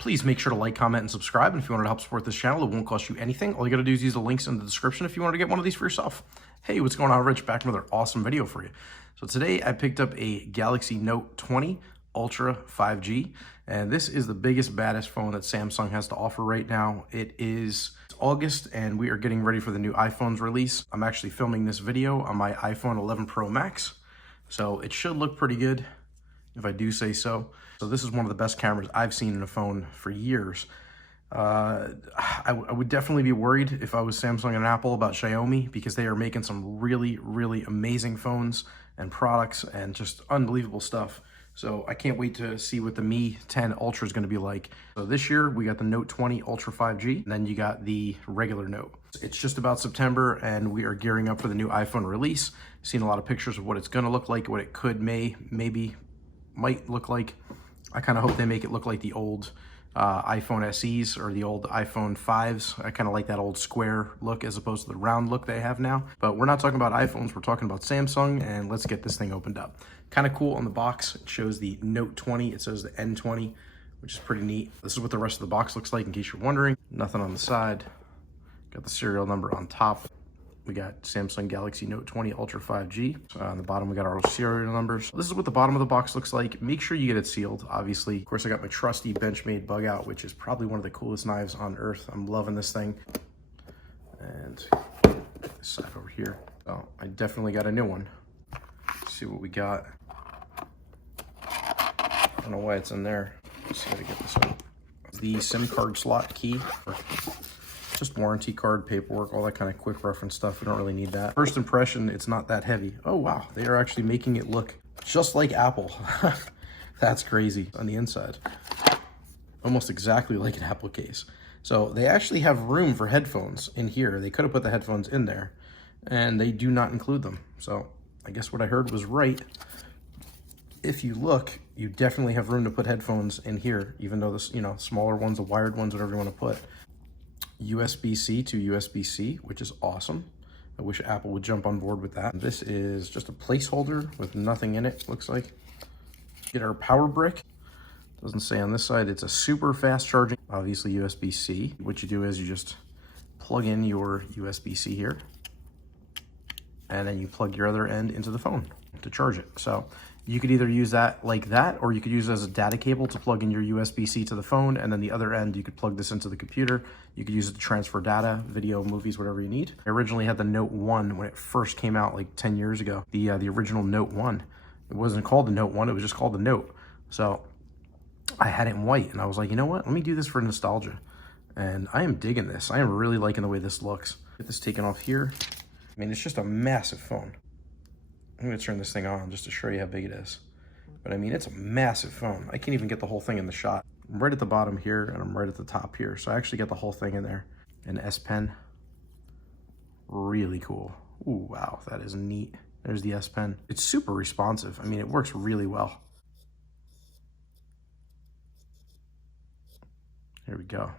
Please make sure to like, comment, and subscribe. And if you wanted to help support this channel, it won't cost you anything. All you gotta do is use the links in the description if you want to get one of these for yourself. Hey, what's going on? Rich back with another awesome video for you. So today I picked up a Galaxy Note 20 Ultra 5G, and this is the biggest, baddest phone that Samsung has to offer right now. It's August, and we are getting ready for the new iPhone's release. I'm actually filming this video on my iPhone 11 Pro Max, so it should look pretty good, if I do say so. So this is one of the best cameras I've seen in a phone for years. I would definitely be worried if I was Samsung and Apple about Xiaomi, because they are making some really, really amazing phones and products and just unbelievable stuff. So I can't wait to see what the Mi 10 Ultra is going to be like. So this year we got the Note 20 Ultra 5G, and then you got the regular Note. It's just about September, and we are gearing up for the new iPhone release. Seen a lot of pictures of what it's going to look like, what it could might look like. I kind of hope they make it look like the old iPhone SEs or the old iPhone 5s. I kind of like that old square look as opposed to the round look they have now. But we're not talking about iPhones, we're talking about Samsung, and let's get this thing opened up. Kind of cool on the box. It shows the Note 20, it says the N20, which is pretty neat. This is what the rest of the box looks like in case you're wondering. Nothing on the side. Got the serial number on top. We got Samsung Galaxy Note 20 Ultra 5G. On the bottom, we got our serial numbers. This is what the bottom of the box looks like. Make sure you get it sealed, obviously. Of course, I got my trusty Benchmade bug out, which is probably one of the coolest knives on earth. I'm loving this thing. And this side over here. Oh, I definitely got a new one. Let's see what we got. I don't know why it's in there. Let's see how to get this out. The SIM card slot key. Just warranty card, paperwork, all that kind of quick reference stuff. We don't really need that. First impression, it's not that heavy. Oh wow, they are actually making it look just like Apple. That's crazy on the inside. Almost exactly like an Apple case. So they actually have room for headphones in here. They could have put the headphones in there, and they do not include them. So I guess what I heard was right. If you look, you definitely have room to put headphones in here, even though this, smaller ones, the wired ones, whatever you want to put. USB-C to USB-C, which is awesome. I wish Apple would jump on board with that. This is just a placeholder with nothing in it, looks like. Get our power brick. Doesn't say on this side. It's a super fast charging, obviously USB-C. What you do is you just plug in your USB-C here, and then you plug your other end into the phone to charge it. So you could either use that like that, or you could use it as a data cable to plug in your USB-C to the phone, and then the other end, you could plug this into the computer. You could use it to transfer data, video, movies, whatever you need. I originally had the Note 1 when it first came out like 10 years ago, the original Note 1. It wasn't called the Note 1, it was just called the Note. So I had it in white, and I was like, you know what? Let me do this for nostalgia. And I am digging this. I am really liking the way this looks. Get this taken off here. I mean, it's just a massive phone. I'm gonna turn this thing on just to show you how big it is. But I mean, it's a massive phone. I can't even get the whole thing in the shot. I'm right at the bottom here, and I'm right at the top here. So I actually get the whole thing in there. An S Pen, really cool. Ooh, wow, that is neat. There's the S Pen. It's super responsive. I mean, it works really well. Here we go.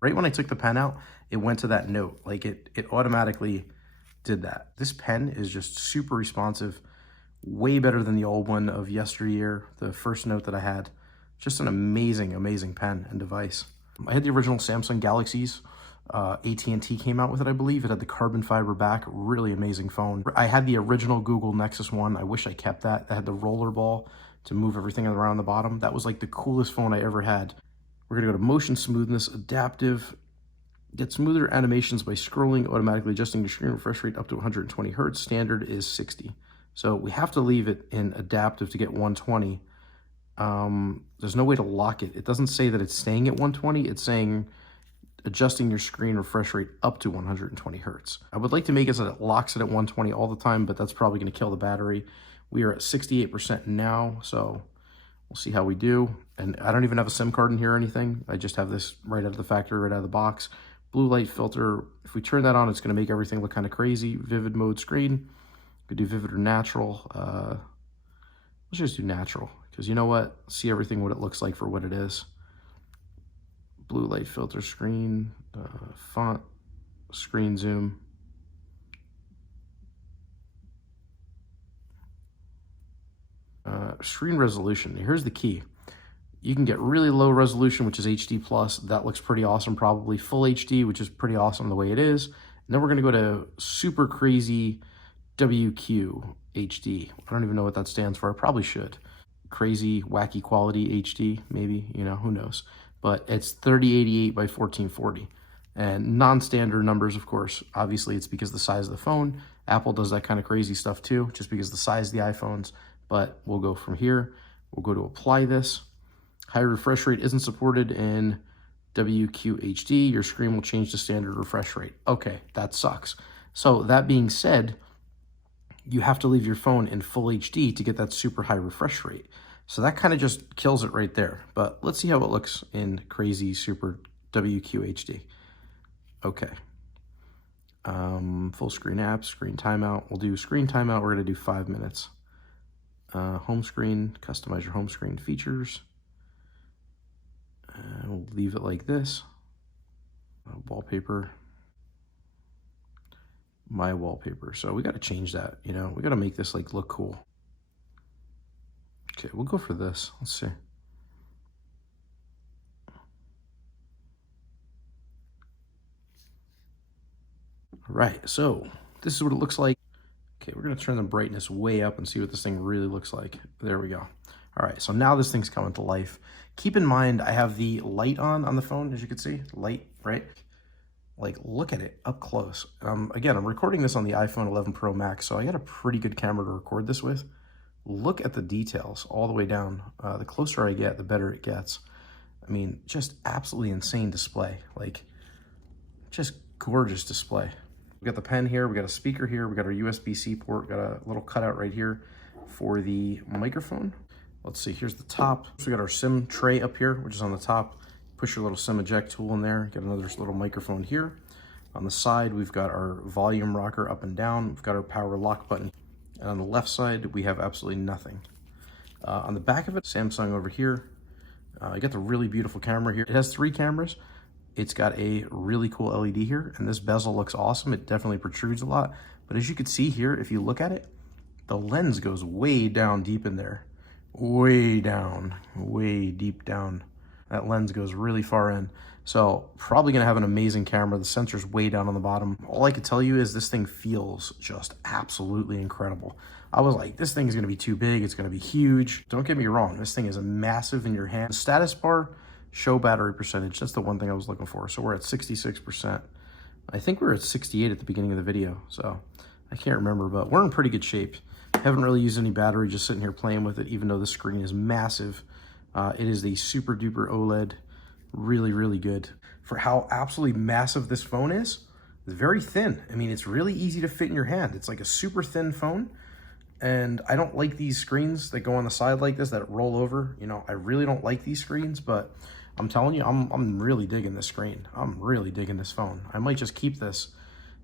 Right when I took the pen out, it went to that note. Like it automatically did that. This pen is just super responsive, way better than the old one of yesteryear, the first Note that I had. Just an amazing, amazing pen and device. I had the original Samsung Galaxies. AT&T came out with it, I believe. It had the carbon fiber back, really amazing phone. I had the original Google Nexus one. I wish I kept that. That had the roller ball to move everything around the bottom. That was like the coolest phone I ever had. We're gonna go to motion smoothness, adaptive. Get smoother animations by scrolling, automatically adjusting your screen refresh rate up to 120 hertz. Standard is 60. So we have to leave it in adaptive to get 120. There's no way to lock it. It doesn't say that it's staying at 120. It's saying adjusting your screen refresh rate up to 120 hertz. I would like to make it so that it locks it at 120 all the time, but that's probably gonna kill the battery. We are at 68% now, so we'll see how we do. And I don't even have a SIM card in here or anything. I just have this right out of the factory, right out of the box. Blue light filter, if we turn that on, it's gonna make everything look kind of crazy. Vivid mode screen, could do vivid or natural. Let's just do natural, because you know what? See everything what it looks like for what it is. Blue light filter screen, font, screen zoom. Screen resolution, here's the key. You can get really low resolution, which is HD+. That looks pretty awesome, probably. Full HD, which is pretty awesome the way it is. And then we're going to go to super crazy WQ HD. I don't even know what that stands for. I probably should. Crazy, wacky quality HD, maybe. You know, who knows. But it's 3088 by 1440. And non-standard numbers, of course. Obviously, it's because of the size of the phone. Apple does that kind of crazy stuff too, just because of the size of the iPhones. But we'll go from here. We'll go to apply this. High refresh rate isn't supported in WQHD. Your screen will change to standard refresh rate. Okay, that sucks. So that being said, you have to leave your phone in full HD to get that super high refresh rate. So that kind of just kills it right there. But let's see how it looks in crazy super WQHD. Okay. Full screen apps, screen timeout. We'll do screen timeout. We're going to do 5 minutes. Home screen, customize your home screen features. We'll leave it like this. Wallpaper. My wallpaper. So we got to change that, you know. We got to make this like look cool. Okay, we'll go for this. Let's see. All right, so this is what it looks like. Okay, we're going to turn the brightness way up and see what this thing really looks like. There we go. All right, so now this thing's coming to life. Keep in mind, I have the light on the phone, as you can see. Light, right? Like, look at it up close. Again, I'm recording this on the iPhone 11 Pro Max, so I got a pretty good camera to record this with. Look at the details all the way down. The closer I get, the better it gets. I mean, just absolutely insane display. Like, just gorgeous display. We got the pen here, we got a speaker here, we got our USB-C port, got a little cutout right here for the microphone. Let's see, here's the top. So we got our SIM tray up here, which is on the top. Push your little SIM eject tool in there. Get another little microphone here. On the side, we've got our volume rocker up and down. We've got our power lock button. And on the left side, we have absolutely nothing. On the back of it, Samsung over here. You got the really beautiful camera here. It has 3 cameras. It's got a really cool LED here, and this bezel looks awesome. It definitely protrudes a lot. But as you can see here, if you look at it, the lens goes way down deep in there. Way down, way deep down. That lens goes really far in. So probably gonna have an amazing camera. The sensor's way down on the bottom. All I can tell you is this thing feels just absolutely incredible. I was like, this thing's gonna be too big. It's gonna be huge. Don't get me wrong. This thing is massive in your hand. The status bar, show battery percentage. That's the one thing I was looking for. So we're at 66%. I think we were at 68 at the beginning of the video. So I can't remember, but we're in pretty good shape. Haven't really used any battery, just sitting here playing with it, even though the screen is massive. It is the super duper OLED, really, really good. For how absolutely massive this phone is, it's very thin. I mean, it's really easy to fit in your hand. It's like a super thin phone. And I don't like these screens that go on the side like this, that roll over. You know, I really don't like these screens, but I'm telling you, I'm really digging this screen. I'm really digging this phone. I might just keep this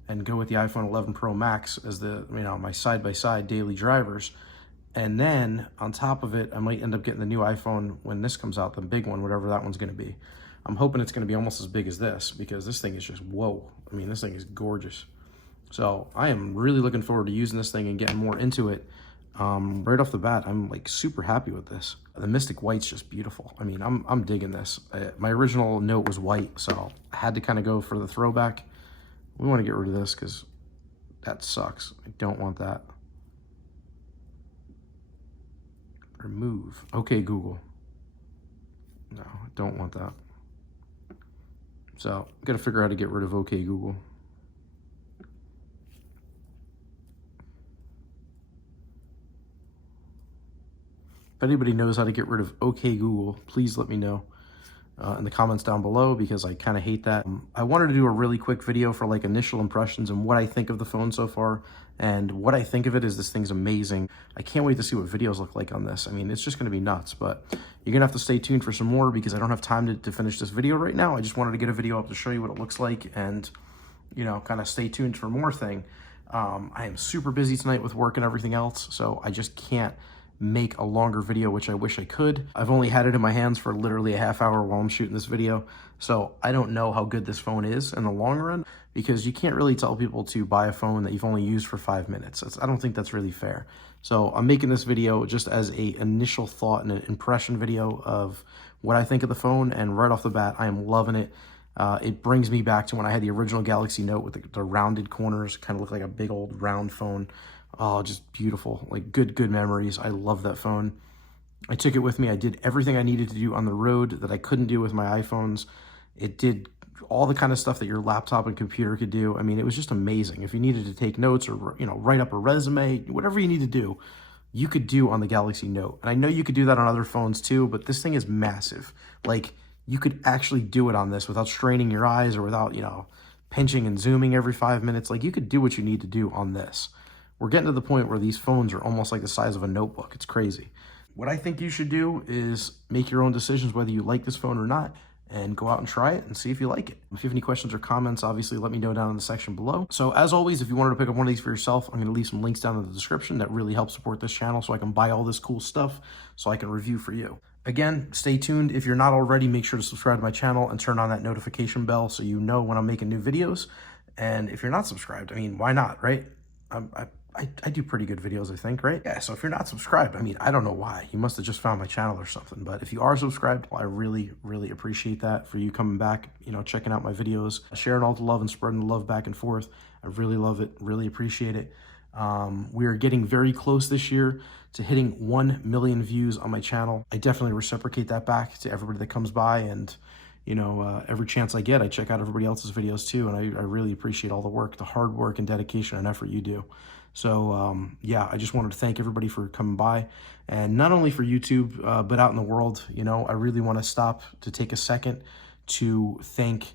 and go with the iPhone 11 Pro Max as the, you know, my side-by-side daily drivers. And then on top of it, I might end up getting the new iPhone when this comes out, the big one, whatever that one's gonna be. I'm hoping it's gonna be almost as big as this, because this thing is just, whoa. I mean, this thing is gorgeous. So I am really looking forward to using this thing and getting more into it. Right off the bat, I'm like super happy with this. The Mystic White's just beautiful. I mean, I'm digging this. My original Note was white, so I had to kind of go for the throwback. We want to get rid of this because that sucks. I don't want that. Remove. Okay, Google. No, I don't want that. So, got to figure out how to get rid of OK Google. If anybody knows how to get rid of OK Google, please let me know in the comments down below, because I kind of hate that. I wanted to do a really quick video for like initial impressions and what I think of the phone so far. And what I think of it is this thing's amazing. I can't wait to see what videos look like on this. I mean, it's just going to be nuts, but you're going to have to stay tuned for some more because I don't have time to finish this video right now. I just wanted to get a video up to show you what it looks like and, you know, kind of stay tuned for more thing. I am super busy tonight with work and everything else, so I just can't make a longer video, which I wish I could. I've only had it in my hands for literally a half hour while I'm shooting this video, so I don't know how good this phone is in the long run, because you can't really tell people to buy a phone that you've only used for 5 minutes. I don't think that's really fair. So I'm making this video just as a initial thought and an impression video of what I think of the phone, and right off the bat, I am loving it. It brings me back to when I had the original Galaxy Note with the rounded corners, kind of look like a big old round phone. Oh, just beautiful, like good memories. I love that phone. I took it with me. I did everything I needed to do on the road that I couldn't do with my iPhones. It did all the kind of stuff that your laptop and computer could do. I mean, it was just amazing. If you needed to take notes or, you know, write up a resume, whatever you need to do, you could do on the Galaxy Note. And I know you could do that on other phones too, but this thing is massive. Like, you could actually do it on this without straining your eyes or without, you know, pinching and zooming every 5 minutes. Like, you could do what you need to do on this. We're getting to the point where these phones are almost like the size of a notebook. It's crazy. What I think you should do is make your own decisions whether you like this phone or not, and go out and try it and see if you like it. If you have any questions or comments, obviously let me know down in the section below. So as always, if you wanted to pick up one of these for yourself, I'm gonna leave some links down in the description that really help support this channel so I can buy all this cool stuff so I can review for you. Again, stay tuned. If you're not already, make sure to subscribe to my channel and turn on that notification bell so you know when I'm making new videos. And if you're not subscribed, I mean, why not, right? I do pretty good videos, I think, right? Yeah, so if you're not subscribed, I mean, I don't know why. You must have just found my channel or something. But if you are subscribed, well, I really, really appreciate that, for you coming back, you know, checking out my videos, sharing all the love and spreading the love back and forth. I really love it, really appreciate it. We are getting very close this year to hitting 1 million views on my channel. I definitely reciprocate that back to everybody that comes by, and you know, every chance I get, I check out everybody else's videos too, and I really appreciate all the work, the hard work and dedication and effort you do. So yeah, I just wanted to thank everybody for coming by, and not only for YouTube, but out in the world. You know, I really want to stop to take a second to thank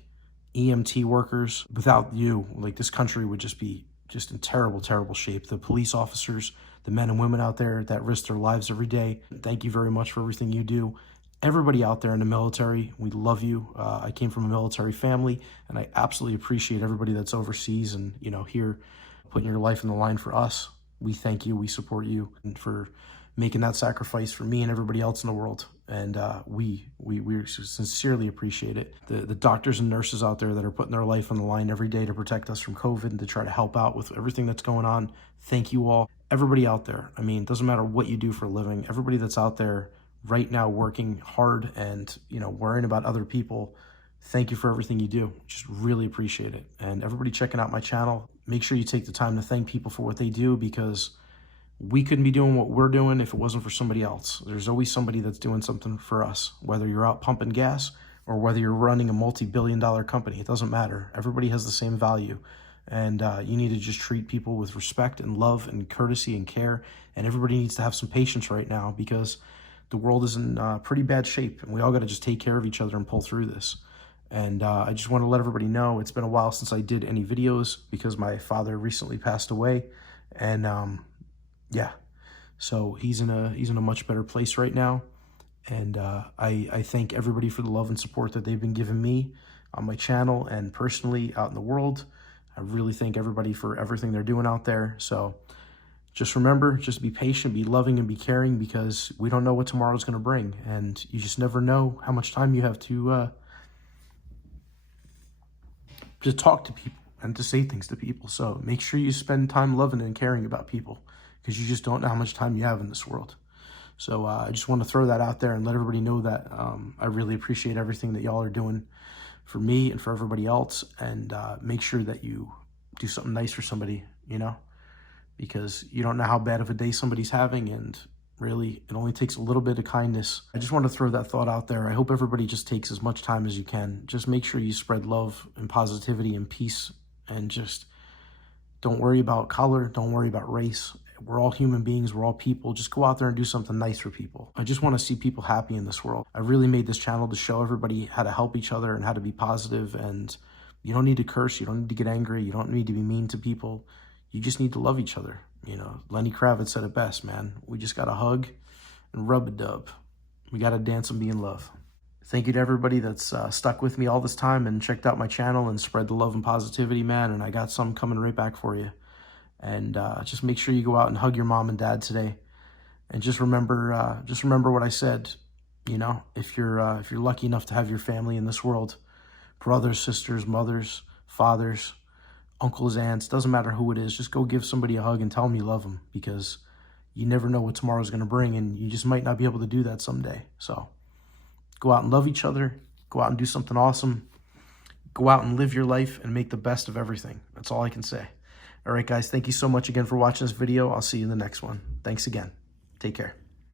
EMT workers. Without you, like, this country would just be just in terrible, terrible shape. The police officers, the men and women out there that risk their lives every day, thank you very much for everything you do. Everybody out there in the military, we love you. I came from a military family, and I absolutely appreciate everybody that's overseas and, you know, here putting your life in the line for us. We thank you, we support you, and for making that sacrifice for me and everybody else in the world. And we sincerely appreciate it. The doctors and nurses out there that are putting their life on the line every day to protect us from COVID and to try to help out with everything that's going on, thank you all. Everybody out there, I mean, it doesn't matter what you do for a living, everybody that's out there right now working hard and, you know, worrying about other people, thank you for everything you do. Just really appreciate it. And everybody checking out my channel, make sure you take the time to thank people for what they do, because we couldn't be doing what we're doing if it wasn't for somebody else. There's always somebody that's doing something for us, whether you're out pumping gas or whether you're running a multi-billion-dollar company. It doesn't matter. Everybody has the same value. And you need to just treat people with respect and love and courtesy and care. And everybody needs to have some patience right now, because the world is in pretty bad shape, and we all got to just take care of each other and pull through this. And I just want to let everybody know it's been a while since I did any videos, because my father recently passed away, and yeah, so he's in a much better place right now. And I thank everybody for the love and support that they've been giving me on my channel and personally out in the world. I really thank everybody for everything they're doing out there. So just remember, just be patient, be loving, and be caring, because we don't know what tomorrow's going to bring, and you just never know how much time you have to talk to people and to say things to people. So make sure you spend time loving and caring about people, because you just don't know how much time you have in this world. So I just want to throw that out there and let everybody know that I really appreciate everything that y'all are doing for me and for everybody else. And make sure that you do something nice for somebody, you know, because you don't know how bad of a day somebody's having, and really, it only takes a little bit of kindness. I just want to throw that thought out there. I hope everybody just takes as much time as you can. Just make sure you spread love and positivity and peace, and just don't worry about color, don't worry about race. We're all human beings, we're all people. Just go out there and do something nice for people. I just want to see people happy in this world. I really made this channel to show everybody how to help each other and how to be positive, and you don't need to curse, you don't need to get angry, you don't need to be mean to people. You just need to love each other. You know, Lenny Kravitz said it best, man. We just got to hug and rub a dub. We got to dance and be in love. Thank you to everybody that's stuck with me all this time and checked out my channel and spread the love and positivity, man. And I got some coming right back for you. And just make sure you go out and hug your mom and dad today. And just remember what I said. You know, if you're lucky enough to have your family in this world, brothers, sisters, mothers, fathers, uncles, aunts, doesn't matter who it is, just go give somebody a hug and tell them you love them, because you never know what tomorrow's going to bring, and you just might not be able to do that someday. So go out and love each other. Go out and do something awesome. Go out and live your life and make the best of everything. That's all I can say. All right, guys, thank you so much again for watching this video. I'll see you in the next one. Thanks again. Take care.